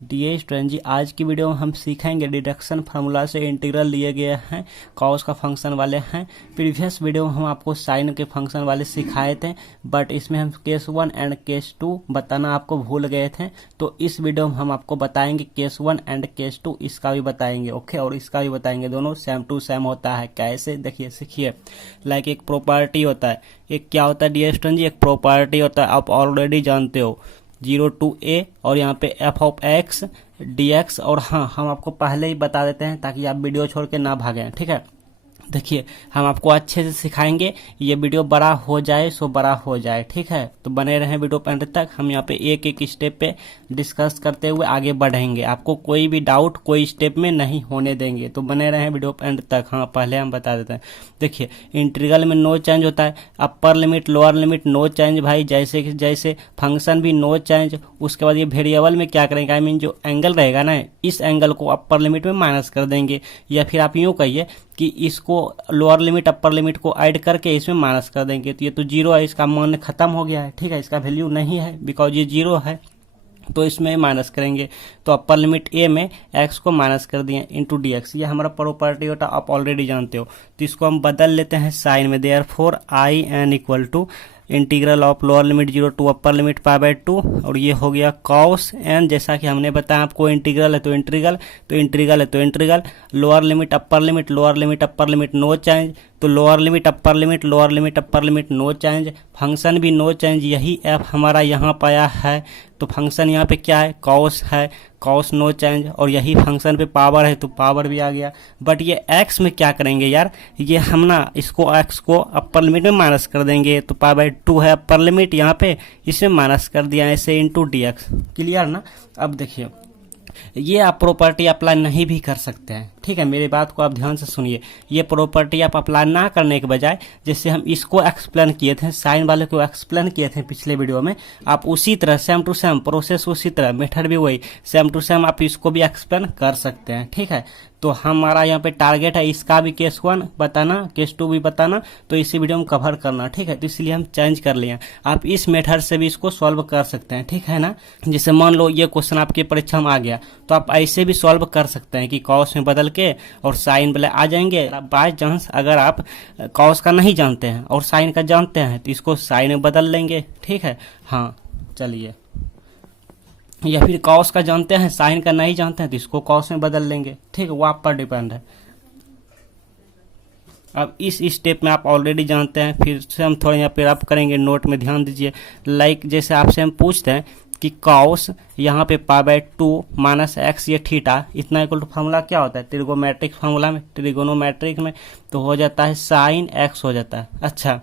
Dear student जी, आज की video में हम सीखेंगे डिडक्शन फार्मूला से इंटीग्रल लिए गए हैं, कॉस का फंक्शन वाले हैं। प्रीवियस वीडियो में हम आपको साइन के फंक्शन वाले सिखाए थे, बट इसमें हम केस 1 एंड केस 2 बताना आपको भूल गए थे। तो इस वीडियो में हम आपको बताएंगे केस 1 एंड केस 2, इसका भी बताएंगे, ओके, और इसका भी बताएंगे। दोनों सेम टू सेम होता है। कैसे, देखिए सीखिए। लाइक एक प्रॉपर्टी होता है, एक क्या होता है डियर स्टूडेंट जी, एक प्रॉपर्टी होता है, आप ऑलरेडी जानते हो, 0 to a और यहाँ पे f ऑफ x dx। और हाँ, हम आपको पहले ही बता देते हैं ताकि आप वीडियो छोड़ के ना भागें, ठीक है। देखिए, हम आपको अच्छे से सिखाएंगे, ये वीडियो बड़ा हो जाए सो बड़ा हो जाए, ठीक है। तो बने रहें वीडियो पे अंत तक। हम यहाँ पे एक एक स्टेप पे डिस्कस करते हुए आगे बढ़ेंगे, आपको कोई भी डाउट कोई स्टेप में नहीं होने देंगे। तो बने रहें वीडियो पे अंत तक। हाँ, पहले हम बता देते हैं। देखिए, इंटीग्रल में नो चेंज होता है, upper limit lower limit no change भाई, जैसे कि जैसे फंक्शन भी नो चेंज। उसके बाद ये वेरिएबल में क्या करेंगे, आई मीन जो एंगल रहेगा ना, इस एंगल को अपर लिमिट में माइनस कर देंगे, या फिर आप यूँ कहिए कि इसको लोअर लिमिट अपर लिमिट को ऐड करके इसमें माइनस कर देंगे। तो ये तो जीरो है, इसका मान खत्म हो गया है, ठीक है, इसका वैल्यू नहीं है बिकॉज ये जीरो है, तो इसमें माइनस करेंगे। तो अपर लिमिट ए में एक्स को माइनस कर दिए इंटू डी एक्स, ये हमारा प्रॉपर्टी होता है, आप ऑलरेडी जानते हो। तो इसको हम बदल लेते हैं साइन में। Therefore I N equal to integral of lower limit 0 to upper limit pi by 2, और ये हो गया कॉस एन। जैसा कि हमने बताया आपको, इंटीग्रल है तो इंटीग्रल, तो इंटीग्रल है तो integral, lower limit upper limit, lower limit upper limit no change, तो lower limit upper limit, lower limit upper limit no change, function भी नो चेंज। यही एफ हमारा यहाँ पाया है, तो फंक्शन यहाँ पे क्या है, कॉस है, कॉस नो चेंज, और यही फंक्शन पे पावर है तो पावर भी आ गया। बट ये एक्स में क्या करेंगे यार, ये हम ना इसको एक्स को अपर लिमिट में माइनस कर देंगे, तो पाई बाय 2 है अपर लिमिट, यहाँ पे इसमें माइनस कर दिया ऐसे इंटू डी एक्स। क्लियर ना। अब देखिए, ये आप प्रॉपर्टी अप्लाई नहीं भी कर सकते हैं, ठीक है, मेरी बात को आप ध्यान से सुनिए। ये प्रॉपर्टी आप अप्लाई ना करने के बजाय, जैसे हम इसको एक्सप्लेन किए थे, साइन वाले को एक्सप्लेन किए थे पिछले वीडियो में, आप उसी तरह सेम टू सेम प्रोसेस, उसी तरह मेथड भी वही सेम टू सेम आप इसको भी एक्सप्लेन कर सकते हैं, ठीक है। तो हमारा यहाँ पे टारगेट है इसका भी केस 1 बताना, केस 2 भी बताना, तो इसी वीडियो में कवर करना, ठीक है। तो इसलिए हम चेंज कर लिए। आप इस मेथड से भी इसको सॉल्व कर सकते हैं, ठीक है ना। जैसे मान लो ये क्वेश्चन आपकी परीक्षा में आ गया, तो आप ऐसे भी सॉल्व कर सकते हैं कि कॉस में बदल के और साइन वाले आ जाएंगे। बाय चांस अगर आप कॉस का नहीं जानते हैं और साइन का जानते हैं, तो इसको साइन में बदल लेंगे, ठीक है। हाँ, चलिए, या फिर कॉस का जानते हैं साइन का नहीं जानते हैं, तो इसको कॉस में बदल लेंगे, ठीक है, वो आप पर डिपेंड है। अब इस स्टेप में आप ऑलरेडी जानते हैं, फिर से हम थोड़ा यहाँ पे रब करेंगे, नोट में ध्यान दीजिए। लाइक जैसे आपसे हम पूछते हैं कि कॉस यहाँ पे पाई बाय 2 माइनस एक्स, ये थीटा इतना इक्वल टू फार्मूला क्या होता है, ट्रिगोमेट्रिक फार्मूला में, ट्रिगोनोमेट्रिक में, तो हो जाता है साइन एक्स हो जाता है। अच्छा,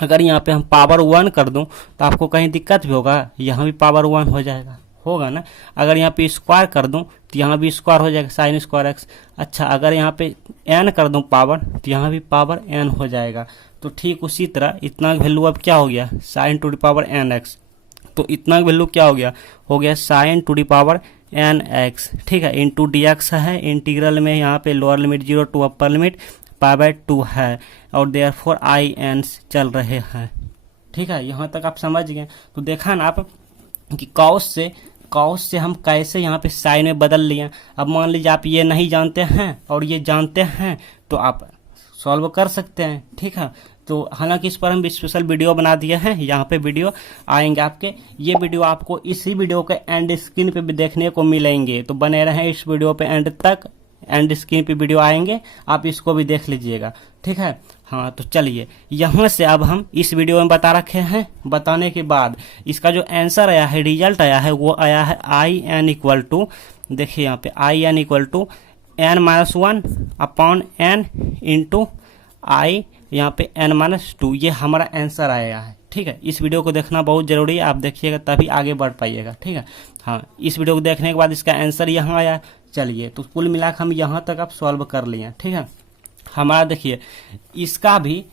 अगर यहाँ पे हम पावर 1 कर दूं तो आपको कहीं दिक्कत भी होगा, यहाँ भी पावर 1 हो जाएगा, होगा ना। अगर यहाँ पे स्क्वायर कर दूं तो यहाँ भी स्क्वायर हो जाएगा, साइन स्क्वायर एक्स। अच्छा, अगर यहाँ पे एन कर दूं पावर, तो यहाँ भी पावर एन हो जाएगा। तो ठीक उसी तरह इतना वैल्यू अब क्या हो गया, sine to the power n x, तो इतना वैल्यू क्या हो गया sine to the power n x, ठीक है, इंटू डी एक्स है। इंटीग्रल में यहाँ पे lower limit 0 to upper limit pi by 2 है, और देयरफॉर आई एन चल रहे हैं, ठीक है। यहाँ तक आप समझ गए। तो देखा ना आप कि कॉस से हम कैसे यहाँ पे साइन में बदल लिए। अब मान लीजिए आप ये नहीं जानते हैं और ये जानते हैं, तो आप सॉल्व कर सकते हैं, ठीक है। तो हालांकि इस पर हम स्पेशल वीडियो बना दिए हैं, यहाँ पे वीडियो आएंगे आपके। ये वीडियो आपको इसी वीडियो के एंड स्क्रीन पे भी देखने को मिलेंगे, तो बने रहें इस वीडियो पे एंड तक। एंड स्क्रीन पे वीडियो आएंगे, आप इसको भी देख लीजिएगा, ठीक है। हाँ, तो चलिए, यहाँ से अब हम इस वीडियो में बता रखे हैं, बताने के बाद इसका जो आंसर आया है, रिजल्ट आया है, वो आया है आई एन इक्वल टू, देखिए यहाँ पे I N equal to N minus 1 upon N into I, यहाँ पे एन माइनस 2, ये हमारा आंसर आया है, ठीक है। इस वीडियो को देखना बहुत जरूरी है, आप देखिएगा तभी आगे बढ़ पाइएगा, ठीक है। हाँ, इस वीडियो को देखने के बाद इसका आंसर यहाँ आया। चलिए, तो कुल मिलाकर हम यहाँ तक आप सॉल्व कर लिए, ठीक है। हमारा देखिए, इसका भी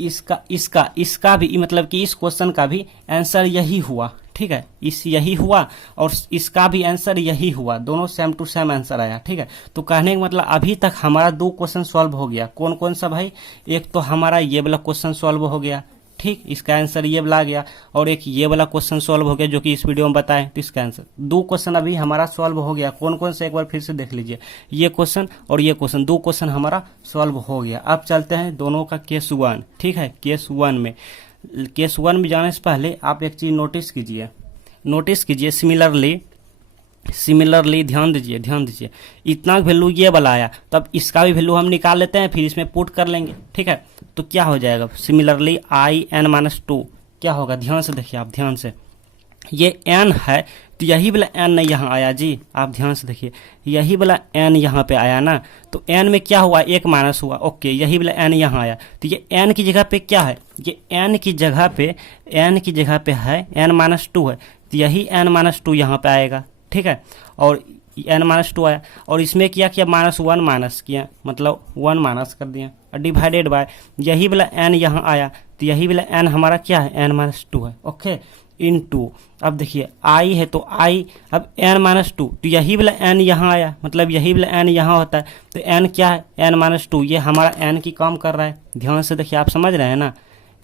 इसका भी मतलब कि इस क्वेश्चन का भी आंसर यही हुआ, ठीक है, यही हुआ, और इसका भी आंसर यही हुआ, दोनों सेम टू सेम आंसर आया, ठीक है। तो कहने का मतलब अभी तक हमारा 2 क्वेश्चन सॉल्व हो गया। कौन कौन सा भाई, एक तो हमारा ये वाला क्वेश्चन सॉल्व हो गया, ठीक, इसका आंसर ये वाला आ गया। और एक ये वाला क्वेश्चन सॉल्व हो गया जो कि इस वीडियो में बताएं, तो इसका आंसर 2 क्वेश्चन अभी हमारा सॉल्व हो गया। कौन कौन से एक बार फिर से देख लीजिए, ये क्वेश्चन और ये क्वेश्चन, 2 क्वेश्चन हमारा सॉल्व हो गया। अब चलते हैं दोनों का केस 1, ठीक है। केस 1 में जाने से पहले आप एक चीज नोटिस कीजिए, सिमिलरली ध्यान दीजिए, इतना वैल्यू ये वाला आया, तब इसका भी वैल्यू हम निकाल लेते हैं, फिर इसमें पुट कर लेंगे, ठीक है। तो क्या हो जाएगा, सिमिलरली in-2 क्या होगा, ध्यान से देखिए, आप ध्यान से, ये n है तो यही वाला n नहीं यहाँ आया जी, आप ध्यान से देखिए, यही वाला n यहाँ पे आया ना, तो n में क्या हुआ, 1 माइनस हुआ, ओके, यही वाला n यहाँ आया, तो ये n की जगह पे क्या है, ये n की जगह पे है n-2 है, तो यही n-2 यहाँ पे आएगा, ठीक है। और n-2 आया, और इसमें क्या किया, -1 माइनस किया, मतलब 1 माइनस कर दिया, और डिवाइडेड बाय यही वाला n यहाँ आया, तो यही वाला n हमारा क्या है, n-2 है, ओके, इनटू, अब देखिए i है तो i, अब n-2, तो यही वाला n यहाँ आया, मतलब यही वाला n यहाँ होता है, तो n क्या है, n-2, ये हमारा n की काम कर रहा है, ध्यान से देखिए, आप समझ रहे हैं ना,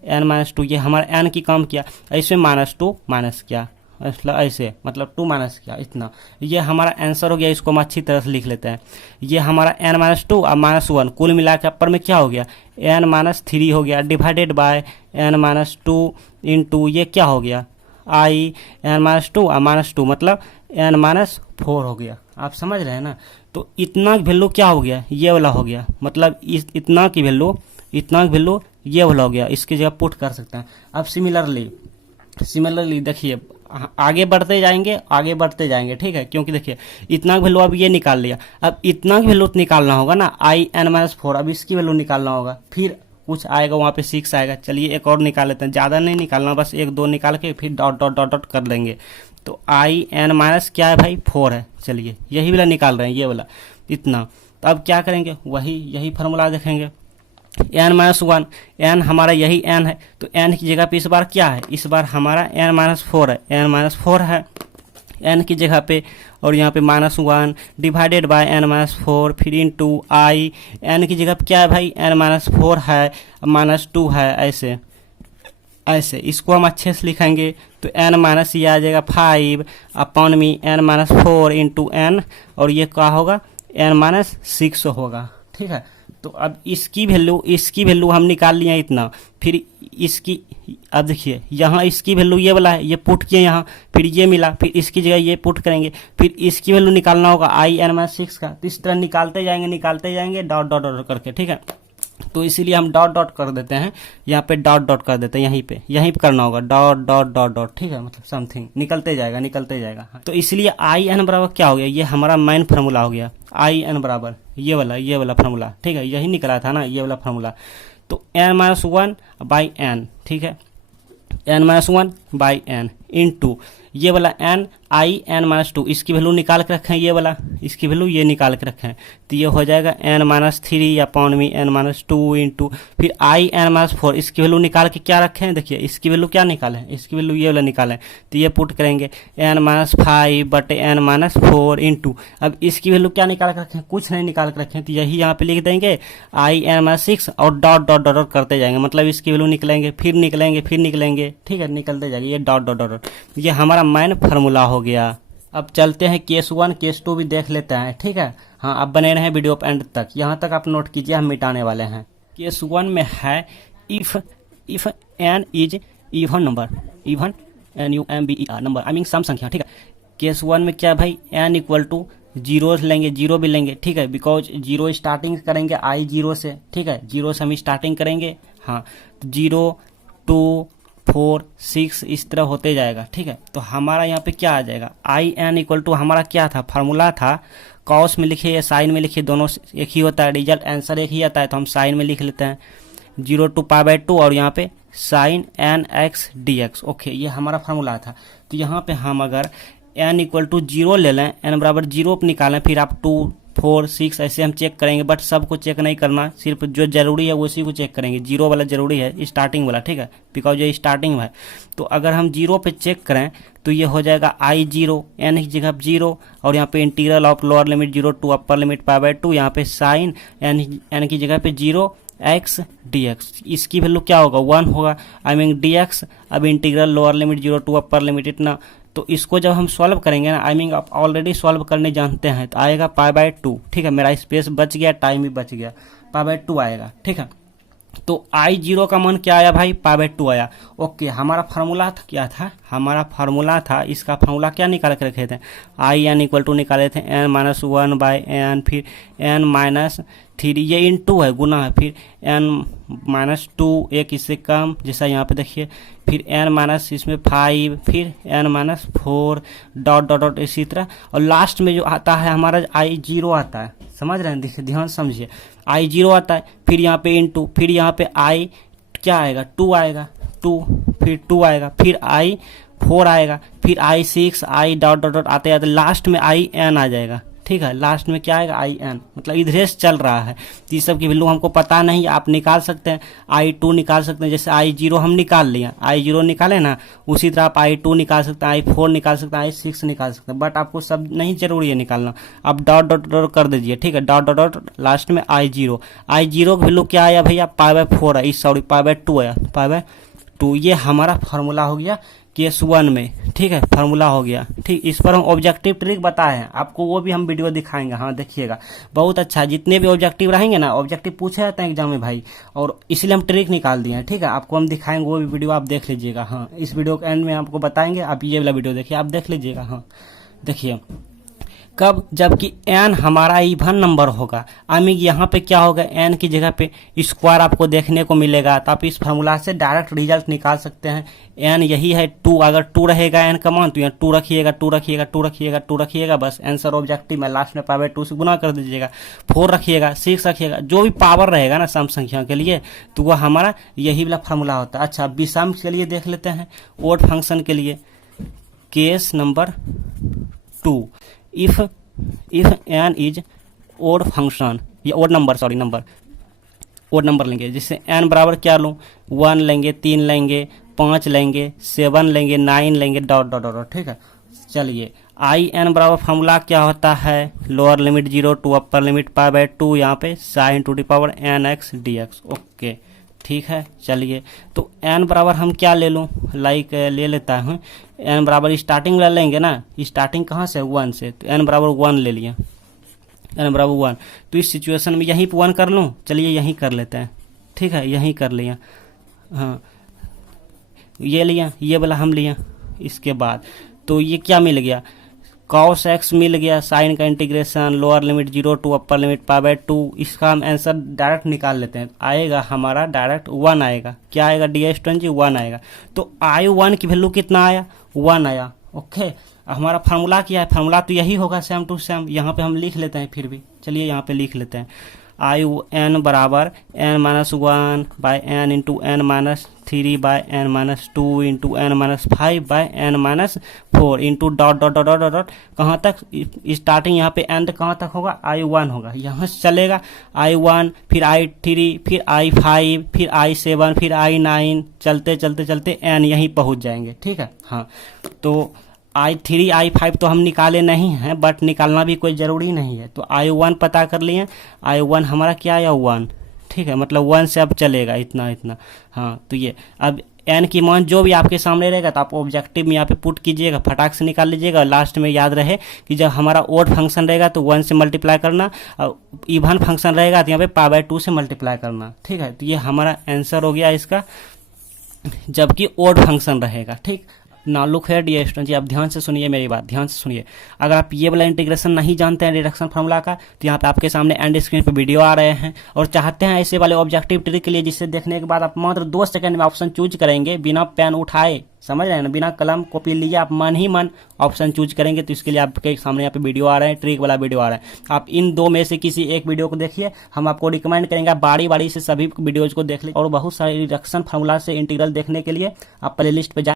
n-2 ये हमारा n की काम किया, इसमें -2 माइनस किया, ऐसे मतलब 2 माइनस किया, इतना, ये हमारा आंसर हो गया। इसको हम अच्छी तरह से लिख लेते हैं, ये हमारा n-2 और -1 कुल मिला के ऊपर में क्या हो गया, n-3 हो गया, डिवाइडेड बाय n-2 इंटू ये क्या हो गया, i n-2 और -2 मतलब n-4 हो गया, आप समझ रहे हैं ना। तो इतना वैल्यू क्या हो गया, ये वाला हो गया, मतलब इतना की वैल्यू ये वाला हो गया, इसकी जगह पुट कर सकते हैं। अब सिमिलरली देखिए, आगे बढ़ते जाएंगे, ठीक है, क्योंकि देखिए इतना वैल्यू अब ये निकाल लिया, अब इतना वैल्यू निकालना होगा ना, in-4, अब इसकी वैल्यू निकालना होगा, फिर कुछ आएगा वहाँ पे 6 आएगा, चलिए एक और निकाल लेते हैं, ज़्यादा नहीं निकालना, बस 1-2 निकाल के फिर डॉट डॉट डॉट डॉट कर देंगे। तो in- क्या है भाई, 4 है, चलिए यही वाला निकाल रहे हैं, ये वाला इतना। तो अब क्या करेंगे, यही फार्मूला देखेंगे, n-1, n हमारा यही n है, तो n की जगह पे इस बार क्या है, इस बार हमारा n-4 है, n-4 है n की जगह पे, और यहाँ पे -1 डिवाइडेड बाय n-4, फिर इंटू i, n की जगह पे क्या है भाई, n-4 है, -2 है, ऐसे इसको हम अच्छे से लिखेंगे, तो n- ये आ जाएगा 5 अपॉन में n-4 इंटू n, और ये क्या होगा, n-6 होगा, ठीक है। तो अब इसकी वैल्यू हम निकाल लिए इतना, फिर इसकी, अब देखिए यहाँ इसकी वैल्यू ये वाला है, ये पुट किए यहाँ, फिर ये मिला, फिर इसकी जगह ये पुट करेंगे, फिर इसकी वैल्यू निकालना होगा in-6 का, तो इस तरह निकालते जाएंगे डॉट डॉट डॉट करके, ठीक है। तो इसीलिए हम डॉट डॉट कर देते हैं, यहाँ पे डॉट डॉट कर देते हैं, यहीं पे करना होगा, डॉट डॉट डॉट डॉट, ठीक है, मतलब समथिंग निकलते जाएगा। तो इसलिए in बराबर क्या हो गया, ये हमारा मेन फार्मूला हो गया, in बराबर ये वाला फार्मूला, ठीक है, यही निकला था ना, ये वाला फार्मूला। तो n-1 बाई n, ठीक है, n-1 बाई n इंटू ये वाला in-2, इसकी वैल्यू निकाल के रखें, ये वाला इसकी वैल्यू ये निकाल के रखें, तो ये हो जाएगा n-3 अपॉन में n-2 इंटू फिर in-4, इसकी वैल्यू निकाल के क्या रखें, देखिए इसकी वैल्यू क्या निकालें, इसकी वैल्यू ये वाला निकालें, तो ये पुट करेंगे n-5 बटे n-4 इंटू, अब इसकी वैल्यू क्या निकाल के रखें, कुछ नहीं निकाल के रखें, तो यही यहाँ पे लिख देंगे in-6 और डॉट डॉट डॉट डॉट करते जाएंगे, मतलब इसकी वैल्यू निकलेंगे, फिर निकलेंगे, ठीक है, निकलते जाएंगे, ये डॉट डॉट डॉट, ये हमारा मेन फार्मूला हो गया। अब चलते हैं केस 1 केस 2 भी देख लेते हैं, ठीक है। हाँ, आप बने रहे वीडियो एंड तक, यहाँ तक आप नोट कीजिए, हम मिटाने वाले हैं। केस 1 में है if n is even number, even number number, I mean सम संख्या, ठीक है। केस 1 में क्या है भाई, n इक्वल टू जीरो लेंगे, जीरो भी लेंगे, ठीक है, बिकॉज जीरो स्टार्टिंग करेंगे i0 से, ठीक है, 0 से हम स्टार्टिंग करेंगे, हाँ, 0 2 4 6 इस तरह होते जाएगा, ठीक है। तो हमारा यहाँ पे क्या आ जाएगा, in इक्वल टू हमारा क्या था, फार्मूला था, कॉस में लिखे या साइन में लिखे, दोनों एक ही होता है, रिजल्ट आंसर एक ही आता है, तो हम साइन में लिख लेते हैं 0 to π/2 और यहाँ पे साइन nx dx, ओके, ये हमारा फार्मूला था। तो यहाँ पे हम अगर n इक्वल टू 0 ले लें, n बराबर 0 पे निकालें, फिर आप 2 4 6 ऐसे हम चेक करेंगे, बट सबको चेक नहीं करना, सिर्फ जो जरूरी है उसी को चेक करेंगे, 0 वाला जरूरी है, स्टार्टिंग वाला, ठीक है, बिकॉज ये स्टार्टिंग में है। तो अगर हम 0 पे चेक करें तो ये हो जाएगा i0, n की जगह 0, और यहाँ पे integral of lower limit 0 to upper limit π/2, यहाँ पे साइन n की जगह पे 0 एक्स डी एक्स, इसकी वैल्यू क्या होगा 1 होगा। आई मीन डी एक्स, अब integral lower limit 0 to upper limit इतना, तो इसको जब हम सॉल्व करेंगे ना, आई मीन आप ऑलरेडी सॉल्व करने जानते हैं, तो आएगा π/2। ठीक है, मेरा स्पेस बच गया, टाइम भी बच गया, π/2 आएगा। ठीक है, तो I0 का मान क्या आया भाई, π/2 आया। ओके, हमारा फार्मूला क्या था, हमारा फार्मूला था, इसका फार्मूला क्या निकाल के रखे थे, I n = निकाले थे n-1/n, फिर n-3, ये इंटू है, गुना है, फिर n-2 एक इससे कम, जैसा यहाँ पे देखिए, फिर n- इसमें 5, फिर n-4 डॉट डॉट डॉट इसी तरह, और लास्ट में जो आता है हमारा I0 आता है, समझ रहे हैं, देखिए ध्यान समझिए, I0 आता है, फिर यहाँ पे इंटू, फिर यहाँ पे I क्या आएगा 2 आएगा, 2 फिर 2 आएगा, फिर I4 आएगा, फिर I6 I dot dot dot आते आते लास्ट में IN आ जाएगा। ठीक है, लास्ट में क्या आएगा IN, मतलब इधर से चल रहा है, तो ये सब की वैल्यू हमको पता नहीं, आप निकाल सकते हैं, I2 निकाल सकते हैं, जैसे I0 हम निकाल लिया, I0 निकाले ना, उसी तरह आप I2 निकाल सकते हैं, I4 निकाल सकते हैं, I6 निकाल सकते हैं, बट आपको सब नहीं जरूरी है निकालना, आप डॉट डॉट डॉट कर दीजिए। ठीक है, डॉट डॉट डॉट लास्ट में I0 की वैल्यू क्या आया भैया, π/4 है, सॉरी π/2 आया, π/2। ये हमारा फार्मूला हो गया केस 1 में। ठीक है, फार्मूला हो गया। ठीक, इस पर हम ऑब्जेक्टिव ट्रिक बताए हैं आपको, वो भी हम वीडियो दिखाएंगे, हाँ देखिएगा, बहुत अच्छा, जितने भी ऑब्जेक्टिव रहेंगे ना, ऑब्जेक्टिव पूछे जाते हैं एग्जाम में भाई, और इसलिए हम ट्रिक निकाल दिए हैं। ठीक है, आपको हम दिखाएंगे, वो भी वीडियो आप देख लीजिएगा। हाँ, इस वीडियो के एंड में आपको बताएंगे, आप ये वाला वीडियो देखिए, आप देख लीजिएगा। हाँ देखिए, कब, जबकि n हमारा इवन नंबर होगा, आई मीन यहाँ पे क्या होगा, n की जगह पे स्क्वायर आपको देखने को मिलेगा, तो आप इस फार्मूला से डायरेक्ट रिजल्ट निकाल सकते हैं। n यही है 2, अगर 2 रहेगा n का मान, तो यहाँ 2 रखिएगा, 2 रखिएगा, 2 रखिएगा, 2 रखिएगा, बस आंसर ऑब्जेक्टिव में लास्ट में π/2 से गुना कर दीजिएगा। 4 रखिएगा, 6 रखिएगा, जो भी पावर रहेगा ना सम संख्या के लिए, तो वह हमारा यही वाला फार्मूला होता है। अच्छा, विषम के लिए देख लेते हैं, ओड फंक्शन के लिए, case number 2, if n is odd function, ये odd number, sorry number, odd number लेंगे, जिससे n बराबर क्या लूँ, 1 लेंगे, 3 लेंगे, 5 लेंगे, 7 लेंगे, 9 लेंगे, डॉट डॉट डॉट। ठीक है, चलिए IN बराबर फार्मूला क्या होता है, lower limit 0 to upper limit π/2, यहाँ पे sin⁻n(x) dx। ओके, ठीक है, चलिए, तो n बराबर हम क्या ले लूँ, लाइक ले लेता हूँ, n बराबर स्टार्टिंग वाला लेंगे ना, स्टार्टिंग कहाँ से 1 से, तो n बराबर 1 ले लिया, n बराबर 1, तो इस सिचुएशन में यहीं पर 1 कर लूँ, चलिए यहीं कर लेते हैं। ठीक है, यहीं कर लिया, हाँ ये लिया, ये वाला हम लिया, इसके बाद तो ये क्या मिल गया, cos x मिल गया, साइन का integration, lower limit 0 to upper limit π/2, इसका हम आंसर डायरेक्ट निकाल लेते हैं, आएगा हमारा डायरेक्ट 1 आएगा, क्या आएगा ds 1 आएगा, तो I1 की वैल्यू कितना आया, 1 आया। ओके, हमारा फार्मूला क्या है, फार्मूला तो यही होगा सेम टू सेम, यहाँ पे हम लिख लेते हैं, फिर भी चलिए यहाँ पे लिख लेते हैं, IN बराबर n-1/n into n-3/n-2 into n-5/n-4 into dot dot dot dot dot, कहाँ तक स्टार्टिंग, यहाँ पे एंड कहाँ तक होगा, I1 होगा, यहाँ से चलेगा I1, फिर I3, फिर I5, फिर I7, फिर I9, चलते चलते चलते n यहीं पहुँच जाएंगे। ठीक है, हाँ, तो I3 I5 तो हम निकाले नहीं हैं, बट निकालना भी कोई ज़रूरी नहीं है, तो I1 पता कर लिए, I1 हमारा क्या आया 1। ठीक है, मतलब 1 से अब चलेगा इतना इतना। हाँ, तो ये अब n की मान जो भी आपके सामने रहेगा, तो आप ऑब्जेक्टिव में यहाँ पे पुट कीजिएगा, फटाक से निकाल लीजिएगा, लास्ट में याद रहे कि जब हमारा ओड फंक्शन रहेगा तो 1 से मल्टीप्लाई करना, और इवन फंक्शन रहेगा तो यहाँ पे π/2 से मल्टीप्लाई करना। ठीक है, तो ये हमारा आंसर हो गया इसका, जबकि ओड फंक्शन रहेगा। ठीक, ना लुक है डियर स्टूडेंट जी, आप ध्यान से सुनिए मेरी बात, ध्यान से सुनिए। अगर आप ये वाला इंटीग्रेशन नहीं जानते हैं रिडक्शन फार्मूला का, तो यहाँ पे आपके सामने एंड स्क्रीन पे वीडियो आ रहे हैं, और चाहते हैं ऐसे वाले ऑब्जेक्टिव ट्रिक के लिए, जिससे देखने के बाद आप मात्र 2 सेकंड में ऑप्शन चूज करेंगे, बिना पेन उठाए, समझ रहे हैं ना, बिना कलम कॉपी लिए आप मन ही मन ऑप्शन चूज करेंगे। तो इसके लिए आपके सामने यहाँ पे वीडियो आ रहे हैं, ट्रिक वाला वीडियो आ रहा है, आप इन 2 में से किसी एक वीडियो को देखिए, हम आपको रिकमेंड करेंगे आप बारी बारी से सभी वीडियोज को देख लीजिए, और बहुत सारे रिडक्शन फार्मूला से इंटीग्रल देखने के लिए आप प्लेलिस्ट पे